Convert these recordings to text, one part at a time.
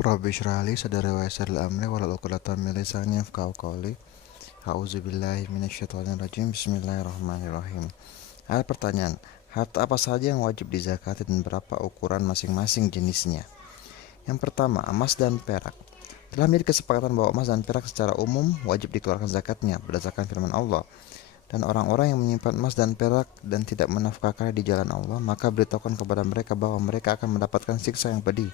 Rabbi shrah li sadri wa yassir li amri wahlul 'uqdatam min lisani yafqahu qawli. A'udzubillahi minasyaitonir rajim. Bismillahirrahmanirrahim. Ada pertanyaan, harta apa saja yang wajib dizakati dan berapa ukuran masing-masing jenisnya? Yang pertama, emas dan perak. Telah menjadi kesepakatan bahwa emas dan perak secara umum wajib dikeluarkan zakatnya berdasarkan firman Allah. Dan orang-orang yang menyimpan emas dan perak dan tidak menafkahkannya di jalan Allah, maka beritahukan kepada mereka bahwa mereka akan mendapatkan siksa yang pedih.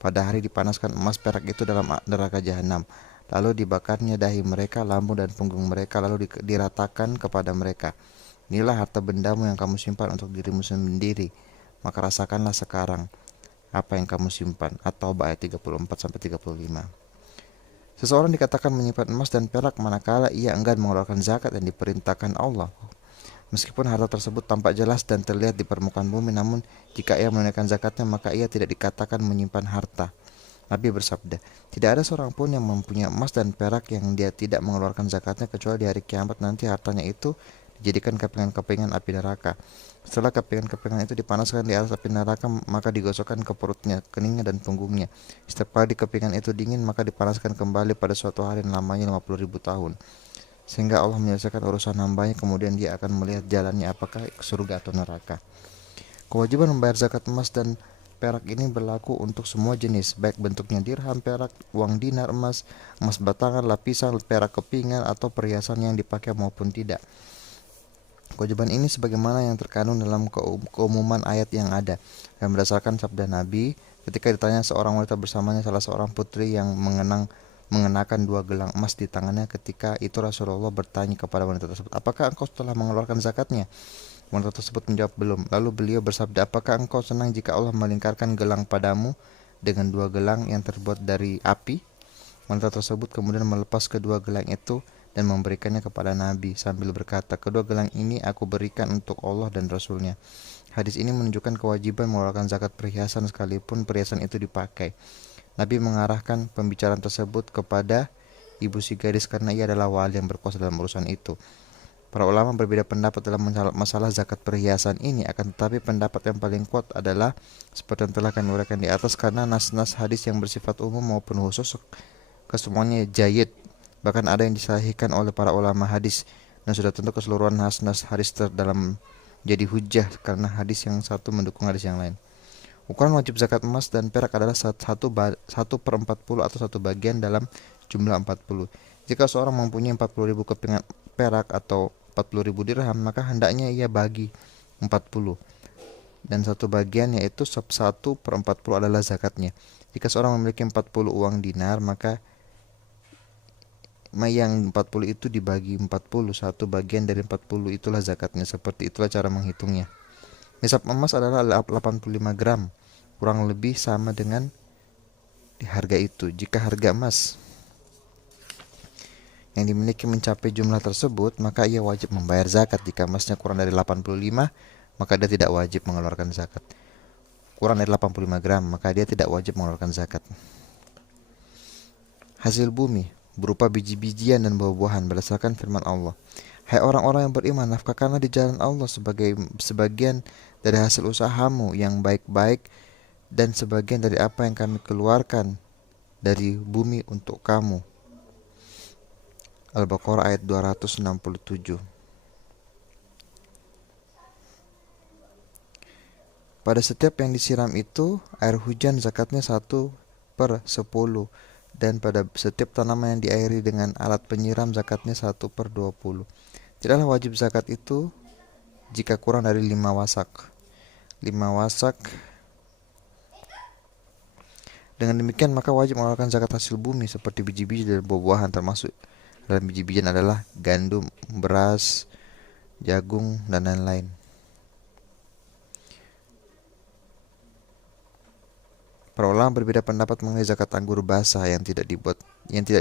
Pada hari dipanaskan emas perak itu dalam neraka jahanam, lalu dibakarnya dahi mereka, lambung dan punggung mereka, lalu diratakan kepada mereka, inilah harta bendamu yang kamu simpan untuk dirimu sendiri, maka rasakanlah sekarang apa yang kamu simpan. At-Taubah ayat 34-35. Seseorang dikatakan menyimpan emas dan perak manakala ia enggan mengeluarkan zakat yang diperintahkan Allah. Meskipun harta tersebut tampak jelas dan terlihat di permukaan bumi, namun jika ia menunaikan zakatnya maka ia tidak dikatakan menyimpan harta. Nabi bersabda, tidak ada seorang pun yang mempunyai emas dan perak yang dia tidak mengeluarkan zakatnya kecuali di hari kiamat nanti hartanya itu dijadikan kepingan-kepingan api neraka. Setelah kepingan-kepingan itu dipanaskan di atas api neraka, maka digosokkan ke perutnya, keningnya dan punggungnya. Setiap kali kepingan itu dingin, maka dipanaskan kembali pada suatu hari yang lamanya 50.000 tahun. Sehingga Allah menyelesaikan urusan hambanya, kemudian dia akan melihat jalannya apakah ke surga atau neraka. Kewajiban membayar zakat emas dan perak ini berlaku untuk semua jenis, baik bentuknya dirham, perak, uang dinar, emas, emas batangan, lapisan, perak kepingan, atau perhiasan yang dipakai maupun tidak. Kewajiban ini sebagaimana yang terkandung dalam keumuman ayat yang ada, dan berdasarkan sabda Nabi ketika ditanya seorang wanita bersamanya salah seorang putri yang mengenakan 2 gelang emas di tangannya. Ketika itu Rasulullah bertanya kepada wanita tersebut, apakah engkau telah mengeluarkan zakatnya? Wanita tersebut menjawab belum. Lalu beliau bersabda, apakah engkau senang jika Allah melingkarkan gelang padamu dengan 2 gelang yang terbuat dari api? Wanita tersebut kemudian melepas kedua gelang itu dan memberikannya kepada Nabi sambil berkata, kedua gelang ini aku berikan untuk Allah dan Rasulnya. Hadis ini menunjukkan kewajiban mengeluarkan zakat perhiasan sekalipun perhiasan itu dipakai. Nabi mengarahkan pembicaraan tersebut kepada ibu si gadis karena ia adalah wali yang berkuasa dalam urusan itu. Para ulama berbeda pendapat dalam masalah zakat perhiasan ini, akan tetapi pendapat yang paling kuat adalah seperti yang telah kami uraikan di atas, karena nas-nas hadis yang bersifat umum maupun khusus kesemuanya jayid. Bahkan ada yang disahihkan oleh para ulama hadis, dan sudah tentu keseluruhan nas-nas hadis dalam jadi hujjah karena hadis yang satu mendukung hadis yang lain. Ukuran wajib zakat emas dan perak adalah 1/40 atau 1 bagian dalam jumlah 40. Jika seorang mempunyai 40.000 kepingan perak atau 40.000 dirham, maka hendaknya ia bagi 40. Dan 1 bagian yaitu 1/40 adalah zakatnya. Jika seorang memiliki 40 uang dinar, maka yang 40 itu dibagi 40, 1 bagian dari 40 itulah zakatnya. Seperti itulah cara menghitungnya. Nisab emas adalah 85 gram, kurang lebih sama dengan di harga itu. Jika harga emas yang dimiliki mencapai jumlah tersebut, maka ia wajib membayar zakat. Jika emasnya kurang dari 85, maka dia tidak wajib mengeluarkan zakat. Kurang dari 85 gram, maka dia tidak wajib mengeluarkan zakat. Hasil bumi berupa biji-bijian dan buah-buahan berdasarkan firman Allah. Hai orang-orang yang beriman, nafkahkanlah di jalan Allah sebagai sebagian dari hasil usahamu yang baik-baik dan sebagian dari apa yang kami keluarkan dari bumi untuk kamu. Al-Baqarah ayat 267. Pada setiap yang disiram itu air hujan zakatnya 1/10, dan pada setiap tanaman yang diairi dengan alat penyiram zakatnya 1/20. Tidaklah wajib zakat itu jika kurang dari 5 wasak. 5 wasak. Dengan demikian maka wajib mengeluarkan zakat hasil bumi seperti biji-biji dan buah-buahan, termasuk dalam biji-bijian adalah gandum, beras, jagung, dan lain-lain. Para ulama berbeda pendapat mengenai zakat anggur basah yang tidak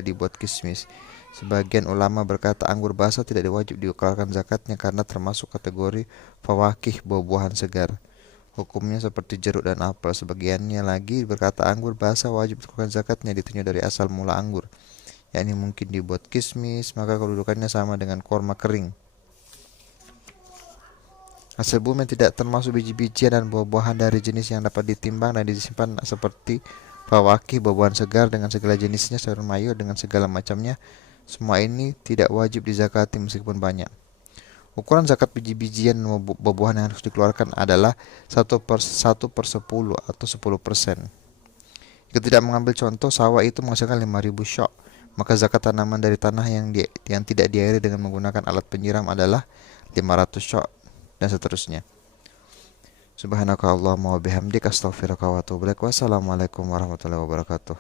dibuat kismis. Sebagian ulama berkata anggur basah tidak wajib dikeluarkan zakatnya karena termasuk kategori fawakih, buah-buahan segar. Hukumnya seperti jeruk dan apel. Sebagiannya lagi berkata anggur basah wajib dikeluarkan zakatnya ditinjau dari asal mula anggur, yakni mungkin dibuat kismis, maka kedudukannya sama dengan korma kering. Hasil bumi tidak termasuk biji-bijian dan buah-buahan dari jenis yang dapat ditimbang dan disimpan seperti fawakih, buah-buahan segar dengan segala jenisnya, sayur mayur dengan segala macamnya, semua ini tidak wajib dizakati meskipun banyak. Ukuran zakat biji-bijian dan buah-buahan yang harus dikeluarkan adalah 1/10 atau 10%. Jika tidak mengambil contoh, sawah itu menghasilkan 5.000 syok, maka zakat tanaman dari tanah yang tidak diairi dengan menggunakan alat penyiram adalah 500 syok, dan seterusnya. Subhanakallahumma wa bihamdika astaghfiruka wa atubu ilaik. Wassalamualaikum warahmatullahi wabarakatuh.